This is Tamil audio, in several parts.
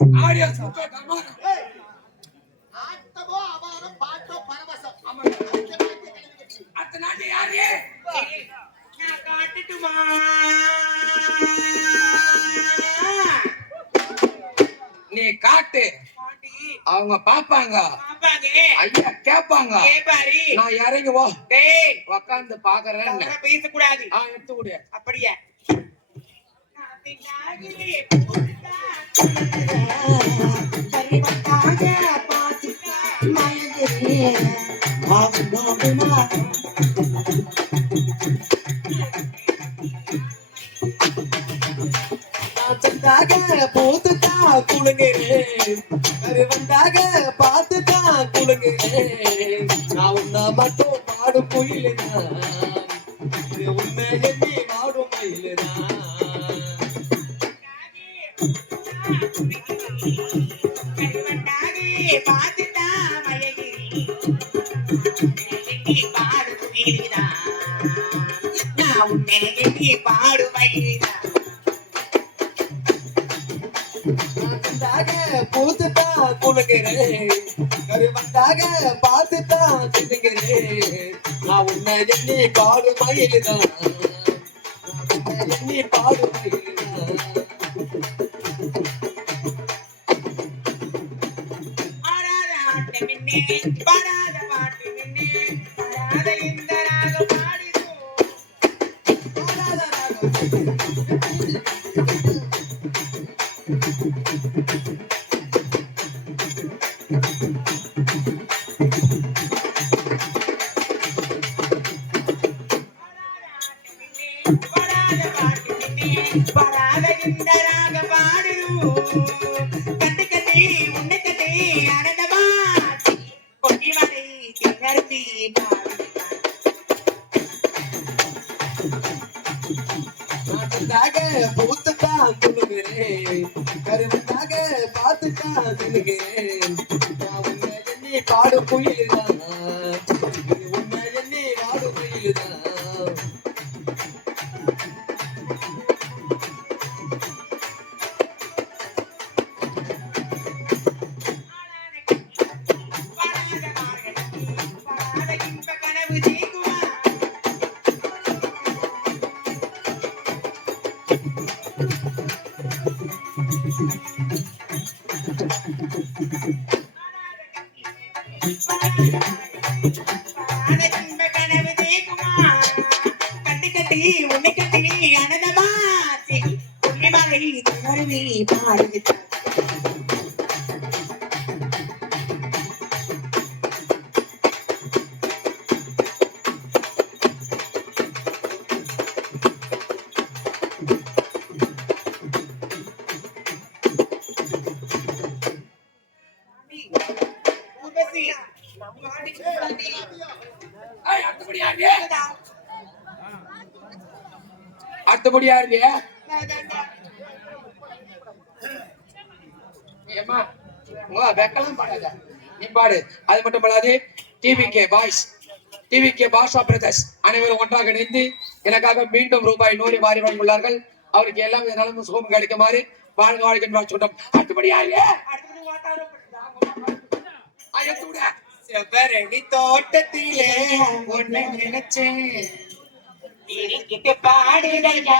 ஆடியோ சத்தம் கமாரம் ஆட்டமோ அவாரம் பாட்டோ பரவசம். அடுத்த நாட்டு யாரு நான் காட்டுட்டுமா நீ காட்டு அவங்க பாப்பாங்க ஐயா கேட்பாங்க நான் இறங்கி உக்காந்து பாக்குறேன் பேசக்கூடாது எடுத்து விடு அப்படியே போத்துட்டா குழுங்குறேன் வந்தாக பார்த்துட்டா குழுங்குறேன் நான் உன்ன மட்டும் பாடும் குயிலுதான் உண்மை எண்ணி வாடும் மயிலுதான் பார்த்துட்டா மயகிரி பாடு குயிலுதான் நான் உன்னை எண்ணி பாடு மயிலுதான் பூத்துதான் குழுங்குறேன் வந்தாக பார்த்துதான் சிந்துகிறேன் நான் உன்னை எண்ணி பாடு மயிலுதான் எண்ணி பாடு மயிலுதான் பாடாத பாட்டு மின்னே பாடாத இந்த ராகம் பாடினோம் பாடாத ராகம் பராத இந்த ராக பாடுவோம் கட்டி கட்டி உன்னை கட்டி அனந்தமா கொட்டி வரை திணறி பூத்துதான் குழுங்குறேன் கருவந்தாக பார்த்துதான் தின்னுகிறேன் உன்னை எண்ணி பாடும் குயிலுதான் உன்னை எண்ணி வாடும் குயிலுதான் கட்டி கட்டி உன்னை கட்டி அனதமா உன்னை மலை திணறி பாடுகிறார் அடுத்தபடி யாரு ஏமா வெக்கலாம் பாடாத நீ பாடு அது மட்டும் படாது டிவிகே பாய்ஸ் டிவிகே பாஷா பிரதர்ஸ் அனைவரும் ஒன்றாக இணைந்து எனக்காக மீண்டும் ரூபாய் 100 வாரி வழங்கியுள்ளார்கள் அவருக்கு எல்லாம் நலமும் சுகமும் கிடைக்குமாறு வாழ்க வாழ்க என்று சொல்றோம் அடுத்தபடி யாரு செவ்வரடி தோட்டத்திலே ஒண்ணு நினைச்சேன் பாடுடையா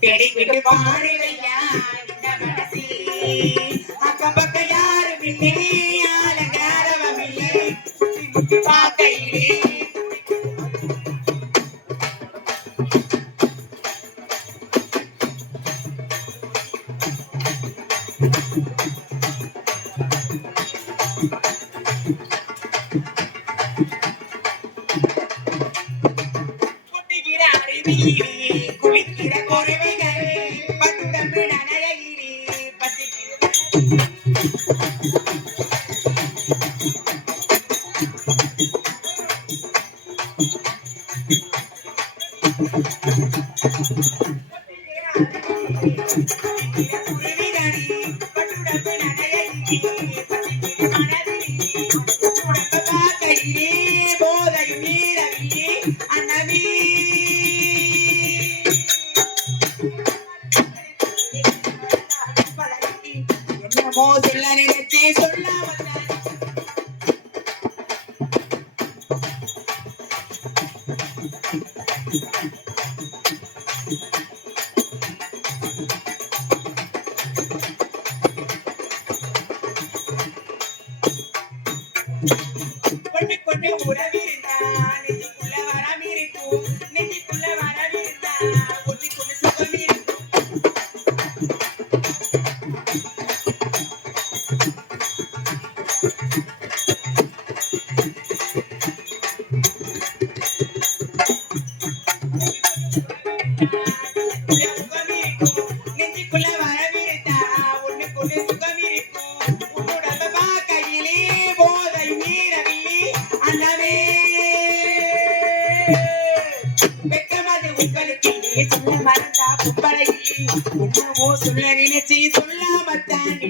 தேடிக்கிட்டு பாடுவையா இந்த மனசி அக்கம் பக்கம் யாரும் இல்லை ஆலங்காரவம் இல்லை சுத்தி முத்தி பார்க்கையிலே குளிக்கிற குறவைகள் பத்துடம்பு நனையிலே பத்திக்கிற நினைச்சே சொல்லாமத்தான் கொண்டு கொண்டு உறவிருந்தா நெஞ்சுக்குள்ள வரமிருக்கும் நெஞ்சுக்குள்ள வரவிருந்தா ஒன்றுக்குள்ள சுகம் இருக்கும் நெஞ்சுக்குள்ள வரவிருந்தா ஒன்றுக்குள்ள சுகம் இருக்கும் உன்னுடம்பா கையிலே போதை மீறவில்லை அண்ணவே வெக்கமது உங்களுக்கு சொல்ல மறந்தா குப்பளையில் என்னவோ சொல்ல நினைச்சி சொல்லாமத்தான்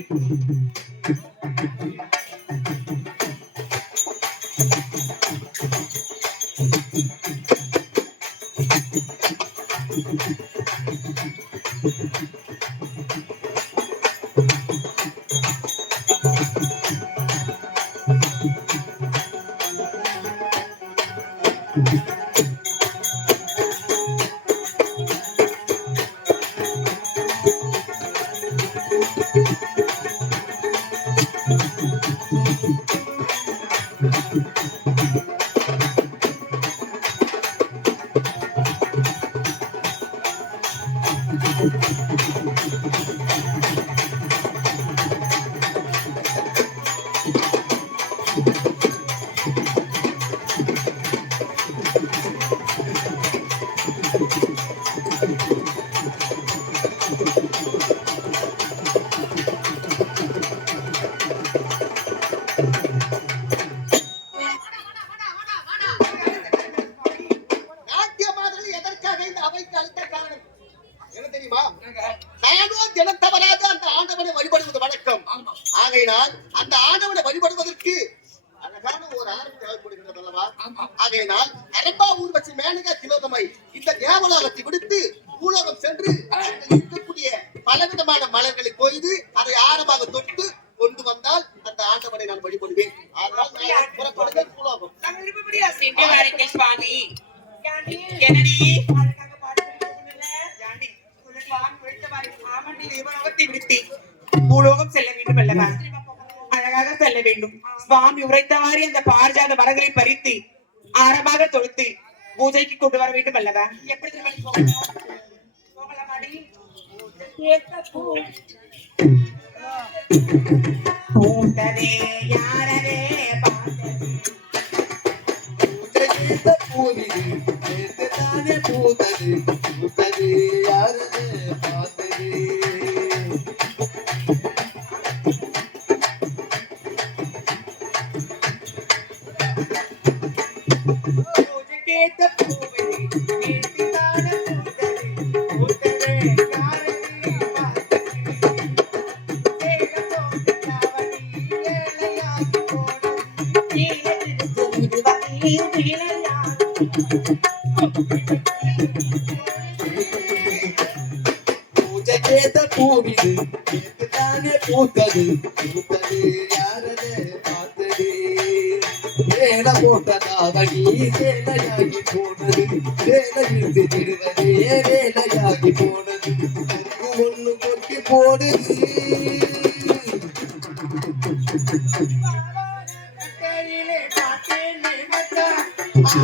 நாட்டிய மாதிரி எதற்காக இந்த அவைக்கு அழுத்த காரணம் என்ன தெரியுமா? நானோ தினம் தவறாத அந்த ஆண்டவனை வழிபடுவது வழக்கம். ஆகையினால் அந்த ஆண்டவனை வழிபடுவதற்கு அழகான ஒரு ஆரம் தேவைப்படுகிறது அல்லவா? ஆகையினால் அரம்பா ஊர்வசி மேனகா திலோதமை இந்த தேவலோகத்தை விடுத்து பூலோகம் சென்று அங்கு இருக்கக்கூடிய பலவிதமான மலர்களை கொய்து அதை ஆரமாக தொட்டு கொண்டு வந்தால் அந்த ஆண்டவனை நான் வழிபடுவேன். அதனால் நான் புறப்படுகிறேன் பூலோகம். நான் விருப்பப்படியா சென்று வாருங்கள் சுவாமி. என்னடி அதுக்காக பாட்டு படிக்கணும்ல? ஜாண்டி உனக்கு வாங்க விழுத்தவாறு ஆமண்டி தேவலோகத்தை விடுத்தி பூலோகம் செல்ல வேண்டும் அல்லவா? அழகாக செல்ல வேண்டும். சுவாமி உரைத்தவாறு அந்த பாரிஜாத மரங்களை பறித்து ஆரமாக தொடுத்து பூஜைக்கு கொண்டு வர வேண்டும் அல்லவா? எப்படி திருமணி போகலாமாடி? பூத்ததே யாரவே பார்த்தது பூஜைகேத்த பூவிது நேத்துதானே பூத்தது பூத்தது யாரது பார்த்தது பூஜைக்கேத்த பூவே நேத்திதானே பூத்தது பூத்ததே யாரவே பார்த்தது சேலம் தோட்ட தாவணி ஏழையாகி போனது கீழே திருச்சது வழி பூஜைகேத்த பூவிது நேத்துதானே பூத்தது பூத்தது யாரது பார்த்தது வேலை போட்ட தாவணி வேலையாகி போனது வேலை இருந்து திருவதே வேலையாகி போனது ஒண்ணு கொட்டி போடுது கட்டையிலே பார்த்தேன் மச்சான்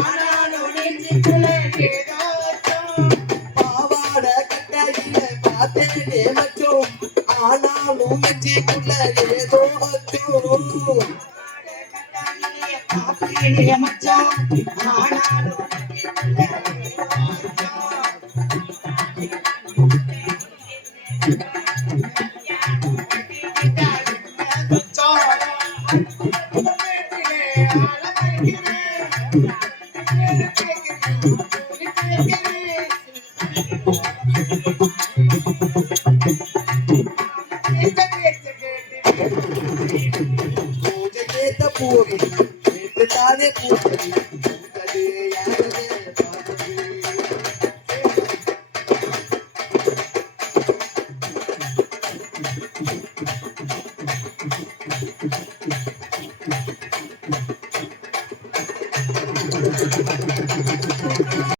ஆனாலும் நெஞ்சுக்குள்ள ஏதோ அச்சம். பாவாட கட்டையில பார்த்தேனே மச்சோம் ஆனாலும் நெஞ்சுக்குள்ள ஏதோ அச்சோம் கட்டையிலே பார்த்தேன் மச்சான் ஆனாலும் நெஞ்சுக்குள்ள ஏதோ அச்சம். பூஜைகேத்த பூவி நேத்துதானே பூத்தது